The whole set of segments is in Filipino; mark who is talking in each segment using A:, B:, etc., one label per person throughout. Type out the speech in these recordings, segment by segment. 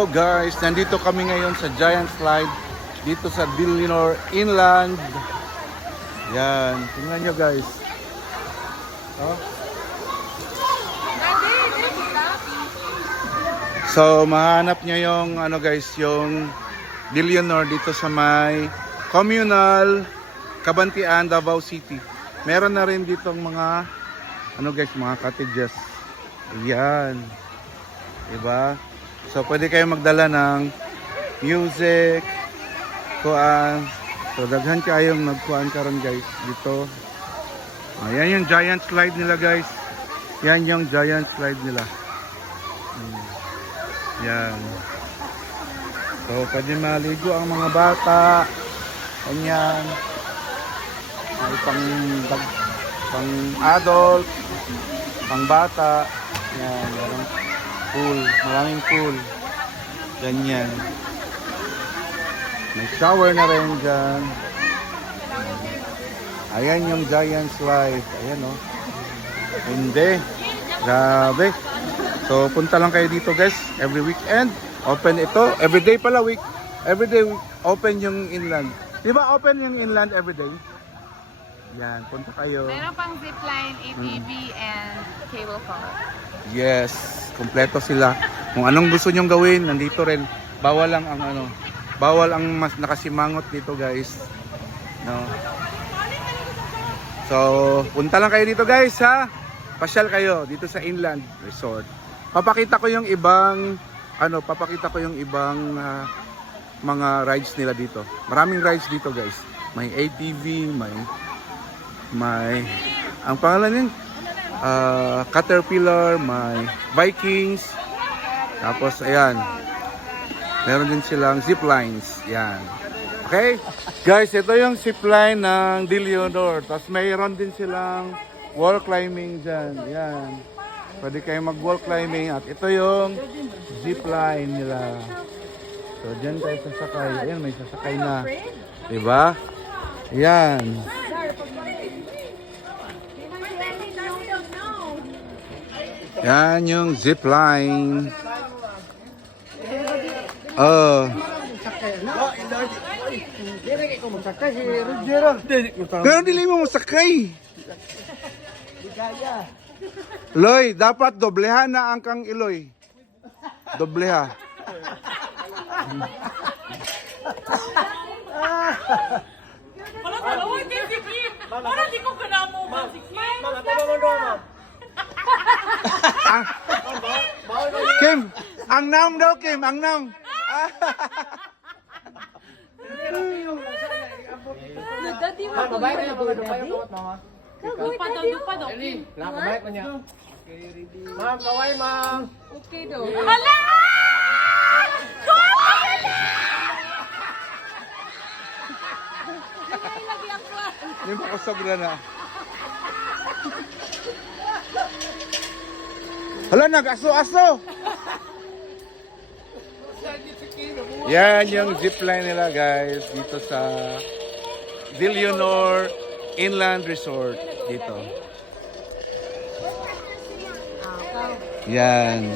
A: Hello guys, nandito kami ngayon sa Giant Slide dito sa Billionaire Inland. Yan, tingnan nyo guys. Oh. So, mahanap nyo yung ano guys, yung Billionaire dito sa may communal Kabantian, Davao City. Meron na rin ditong mga ano guys, mga cottages. Yan. Diba? So, pwede kayo magdala ng music, kuan. So, daghan kayong nagkuan karon guys dito. Ayan yung giant slide nila guys. Yan yung giant slide nila. Hmm. Yan. So, pwede maligo ang mga bata. Ganyan. May pang, pang, adult, pang bata. Yan, meron pool, maraming pool. Ganyan. May shower na rin dyan. Ayan yung giant slide. Ayan oh. Hindi. Grabe. So punta lang kayo dito guys. Every weekend. Open ito. Everyday pala week. Everyday week. Open yung inland. Di ba open yung inland everyday? Yan. Punta kayo.
B: Meron pang zipline, ATV, and cable car.
A: Yes, kompleto sila. Kung anong gusto nyong gawin, nandito rin. Bawal lang ang ano, bawal ang mas nakasimangot dito, guys. No. So, punta lang kayo dito, guys, ha. Pasyal kayo dito sa Inland Resort. Papakita ko yung ibang ano, papakita ko yung ibang ah, mga rides nila dito. Maraming rides dito, guys. May ATV, may may ang pangalan yun ah, Caterpillar, may Vikings. Tapos ayan. Meron din silang zip lines. Yan. Okay? Guys, ito yung zip line ng Diliodor. Tapos mayroon din silang wall climbing dyan. Yan. Pwede kayo mag wall climbing. At ito yung zip line nila. So, dyan tayo sasakay. Ayan, may sasakay na. Diba? Yan. Yan yung zip line. Oh. Pero dili mo masakay. Loy, dapat doblehan na ang kang iloy. Dobleha.
C: Wala ka na, uy, kay si Kim. Para di ko kanamo ba si Kim?
A: Ah. Kim, ang naam daw Kim, ang naam.
B: Dati mo po
C: Lupa daw, lupa daw, Kim.
D: Ma'am, kaway ma'am.
B: Okay daw.
C: Hala!
A: Yung pakasabra na. Hala, nag-aso-aso! Yan yung zipline nila guys dito sa Dillionor Inland Resort dito. Yan.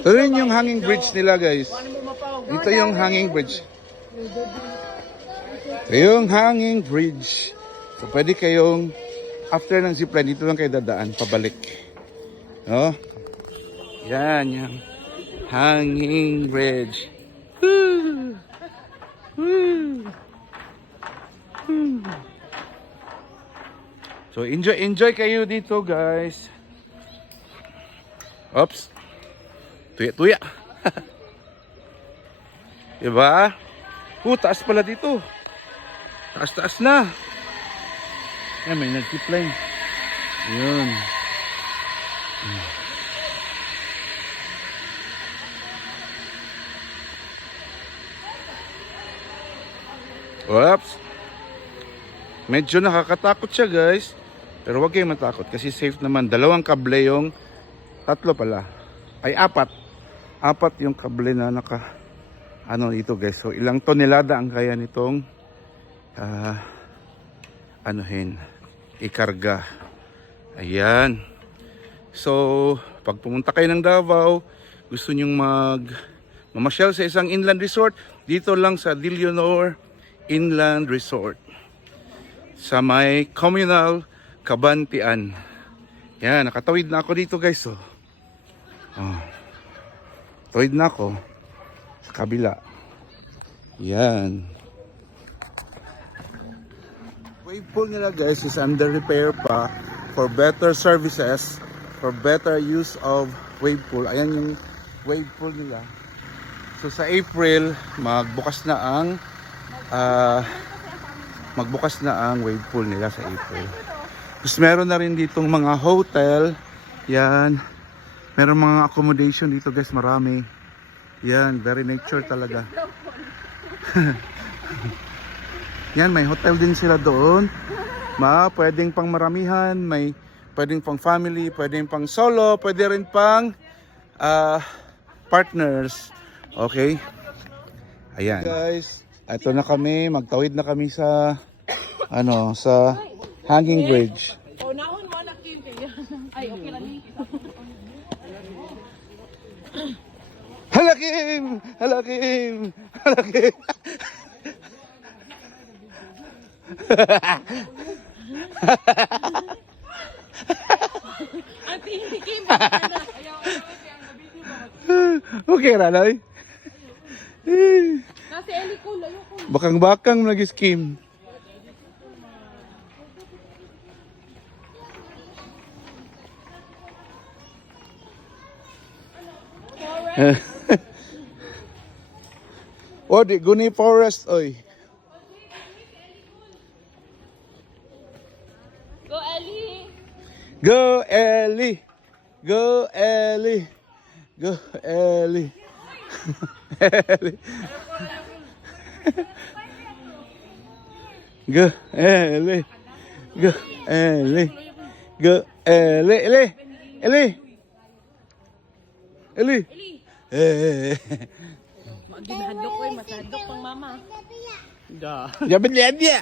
A: Ito rin yung hanging bridge nila guys. Dito yung hanging bridge. Ito yung hanging bridge. So pwede kayong after ng zipline dito lang kayo dadaan pabalik. No? Yan yung hanging bridge. So enjoy enjoy kayo dito guys. Oops. Tuya tuya. diba? Uh, taas pala dito. Taas taas na. Ayan, may nag-zipline. Yun. Oops. Medyo nakakatakot siya guys. Pero wag kayong matakot kasi safe naman. Dalawang kable yung tatlo pala. Ay apat. Apat yung kable na naka ano dito guys. So ilang tonelada ang kaya nitong ah anuhin ikarga. Ayan. So pag pumunta kayo ng Davao, gusto nyong mag mamasyal sa isang inland resort, dito lang sa Dillionor Inland Resort sa may communal Kabantian. Yan, nakatawid na ako dito guys. Oh. Oh. Tawid na ako sa kabila. Yan. Wave pool nila guys is under repair pa for better services, for better use of wave pool. Ayan yung wave pool nila. So sa April, magbukas na ang ah, magbukas na ang wave pool nila sa April. Tapos meron na rin ditong mga hotel. Yan. Meron mga accommodation dito guys, marami. Yan, very nature talaga. Yan, may hotel din sila doon. Ma, pwedeng pang maramihan, may pwedeng pang family, pwedeng pang solo, pwede rin pang ah, partners. Okay? Ayan. Guys, ito na kami, magtawid na kami sa ano, sa hanging bridge.
C: Oh, naon mo na kin kaya. Ay, okay lang ni.
A: Halakim! Halakim! Halakim!
C: Ate, hindi kim. Ayaw,
A: okay, Raloy.
C: Kasi eli ko, layo ko.
A: Bakang-bakang nag-skim. o, di, guni forest, oy.
C: Go, Eli.
A: Go, Ellie! Go, Ellie! Go, Ellie! Ellie! Go, Ellie! Go, Ellie! Go, Ellie! Ellie! Ellie! Ellie! Eh,
C: Maginhadlok ko, masadlok pang mama.
A: Jabat lihat dia.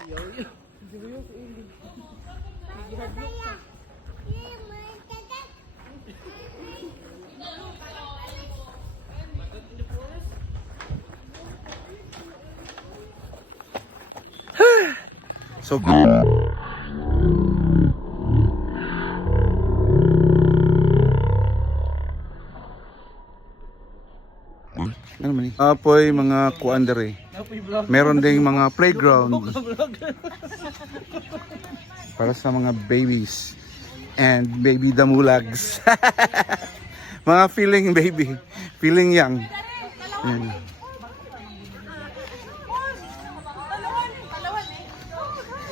A: So Ano man ni? Apoy mga kuandere. Meron ding mga playground. Para sa mga babies and baby damulags. mga feeling baby, feeling young.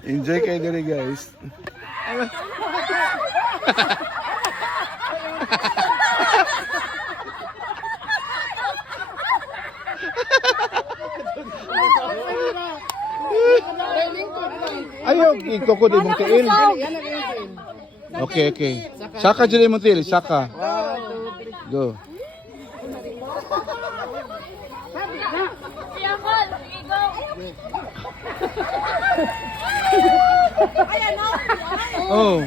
A: Enjoy kayo diri guys. Ayaw, ikaw ko din mong tiil. Okay, okay. Saka dyan mong tiil, saka. Go. Oh.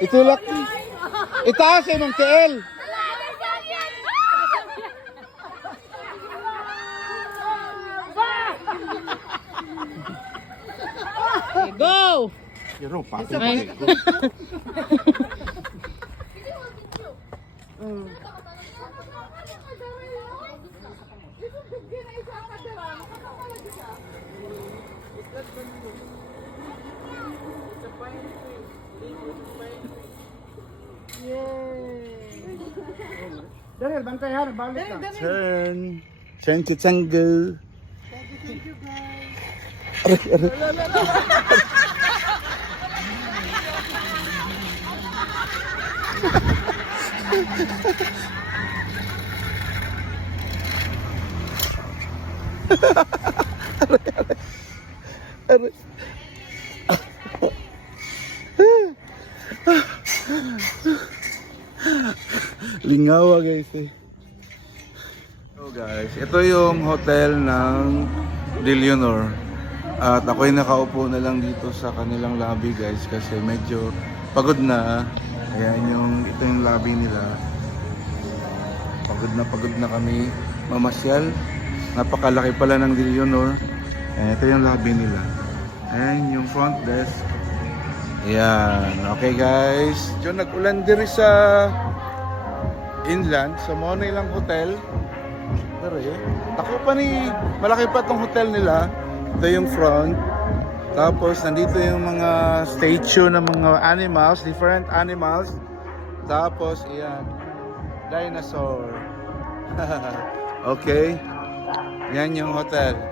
A: Itulak. Itaas eh mong tiil.
C: Go!
A: Pero pa.
D: Dahil bantayan, balik ka.
A: Turn. Turn to tango. Aray, aray. Aray. Lingawa guys eh. So guys, ito yung hotel ng Dillionor. At ako'y nakaupo na lang dito sa kanilang lobby guys kasi medyo pagod na. Ayan yung, ito yung lobby nila. Pagod na pagod na kami mamasyal. Napakalaki pala ng Dillionor. Ayan, ito yung lobby nila. Ayan yung front desk. Ayan. Okay guys. Diyon nag-ulan diri sa inland sa Monay lang hotel. Pero eh, ako pa ni malaki pa tong hotel nila. Ito yung front. Tapos nandito yung mga statue ng mga animals, different animals. Tapos iyan, dinosaur. okay. Yan yung hotel.